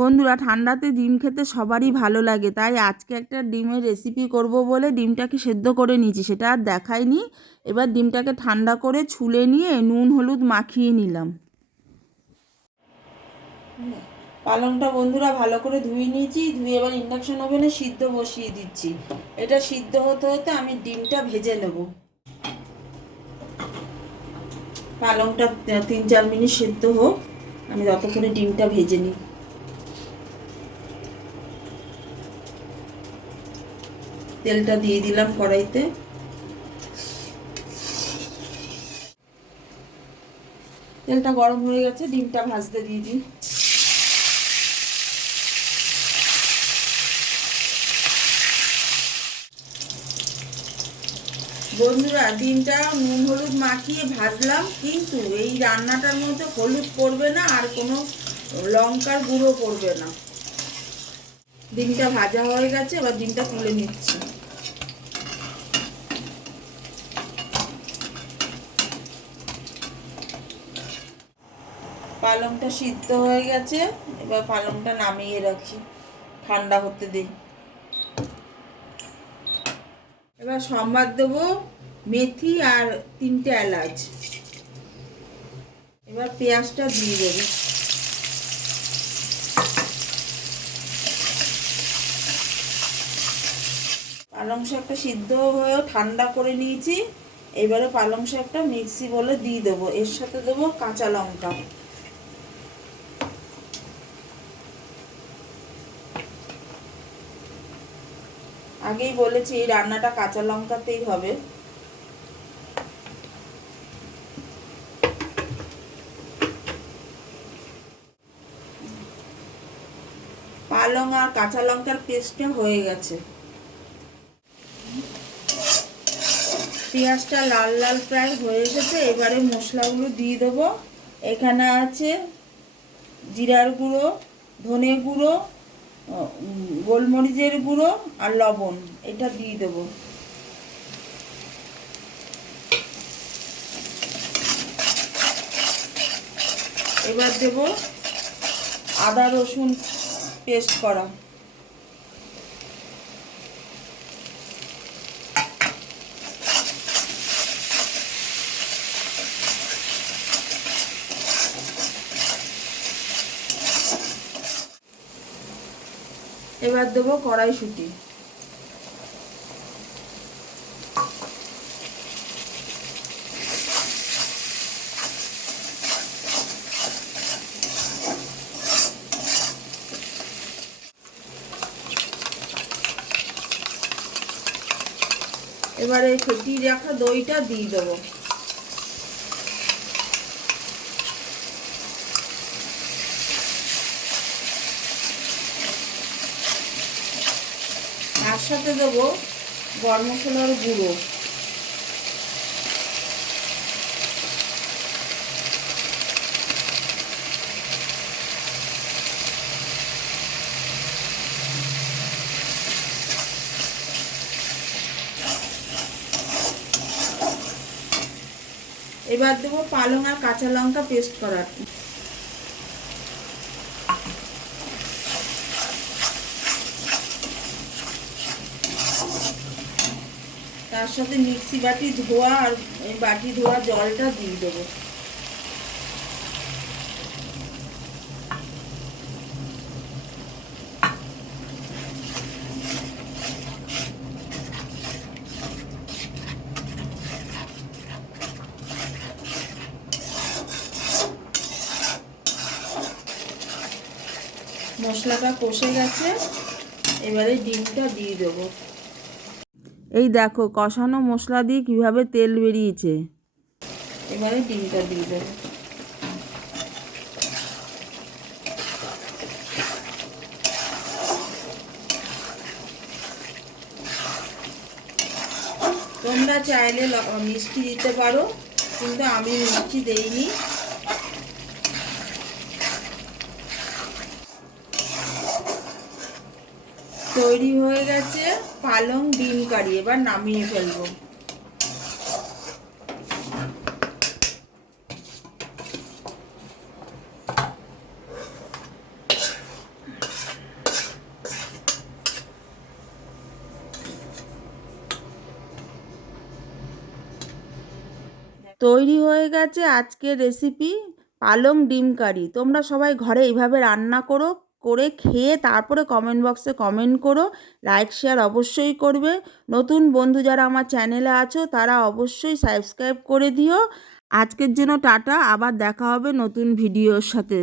বন্ধুরা, ঠান্ডাতে ডিম খেতে সবারই ভালো লাগে, তাই আজকে একটা ডিমের রেসিপি করব বলে ডিমটাকে সেদ্ধ করে নিয়েছি। সেটা আর দেখাইনি। এবার ডিমটাকে ঠান্ডা করে ছুলে নিয়ে নুন হলুদ মাখিয়ে নিলাম। পালংটা বন্ধুরা ভালো করে ধুয়ে নিয়েছি। ধুয়ে এবার ইন্ডাকশন ওভেনে সিদ্ধ বসিয়ে দিচ্ছি। এটা সিদ্ধ হতে হতে আমি ডিমটা ভেজে নেব। পালংটা 3-4 মিনিট সেদ্ধ হোক, আমি ততক্ষণে ডিমটা ভেজে নিই। তেলটা দিয়ে দিলাম কড়াইতে। তেলটা গরম হয়ে গেছে, ডিমটা ভাজতে দিয়ে দিই। বন্ধুরা, ডিমটা নুন হলুদ মাখিয়ে ভাজলাম, কিন্তু এই রান্নাটার মধ্যে হলুদ পড়বে না আর কোনো লঙ্কার গুঁড়ো পড়বে না। ডিমটা ভাজা হয়ে গেছে, এবার ডিমটা তুলে নিচ্ছি। পালংটা সিদ্ধ হয়ে গেছে, এবার পালংটা নামিয়ে রাখি, ঠান্ডা হতে দিই। এবার সম্বাদ দেবো মেথি আর 3টে এলাচ। এবার পেঁয়াজটা দিয়ে দেবো। পালং শাকটা সিদ্ধ হয়েও ঠান্ডা করে নিয়েছি। এবারে পালং শাকটা মিক্সি বলে দিয়ে দেবো। এর সাথে দেবো কাঁচা লঙ্কা। আগেই বলেছি এই রান্নাটা কাঁচা লঙ্কাতেই হবে। পালং আর কাঁচা লঙ্কার পেস্টটা হয়ে গেছে। পেঁয়াজটা লাল লাল প্রায় হয়ে এসেছে। এবারে মশলাগুলো দিয়ে দেবো। এখানে আছে জিরার গুঁড়ো, ধনে গুঁড়ো, গোলমরিচের গুঁড়ো আর লবণ। এটা দিয়ে দেবো। এবার দেব আদা রসুন পেস্ট করা। এবার দেবো কড়াইশুঁটি। এবারে ফেটিয়ে রাখা দইটা দিয়ে দেবো। তার সাথে দেবো গরম মশলার গুঁড়ো। এবার দেবো পালং আর কাঁচা লঙ্কা পেস্ট করা। তার সাথে মিক্সি বাটি ধোয়া আর বাটি ধোয়া জলটা দিয়ে দেবো। মশলাটা কষে গেছে, এবারে ডিমটা দিয়ে দেবো। এই দেখো কষানো মশলা দিয়ে কিভাবে তেল বেরিয়েছে। এবারে ডিমটা দিয়ে দেবো। তোমরা চাইলে মিষ্টি দিতে পারো, কিন্তু আমি মিষ্টি দেইনি। তৈরি হয়ে গেছে পালং ডিম কারি। এবার নামিয়ে ফেলবো। তৈরি হয়ে গেছে আজকের রেসিপি পালং ডিম কারি। তোমরা সবাই ঘরে এইভাবে রান্না করো, করে খেয়ে তারপরে কমেন্ট বক্সে কমেন্ট করো। লাইক শেয়ার অবশ্যই করবে। নতুন বন্ধু যারা আমার চ্যানেলে আছো তারা অবশ্যই সাবস্ক্রাইব করে দিও। আজকের জন্য টাটা, আবার দেখা হবে নতুন ভিডিওর সাথে।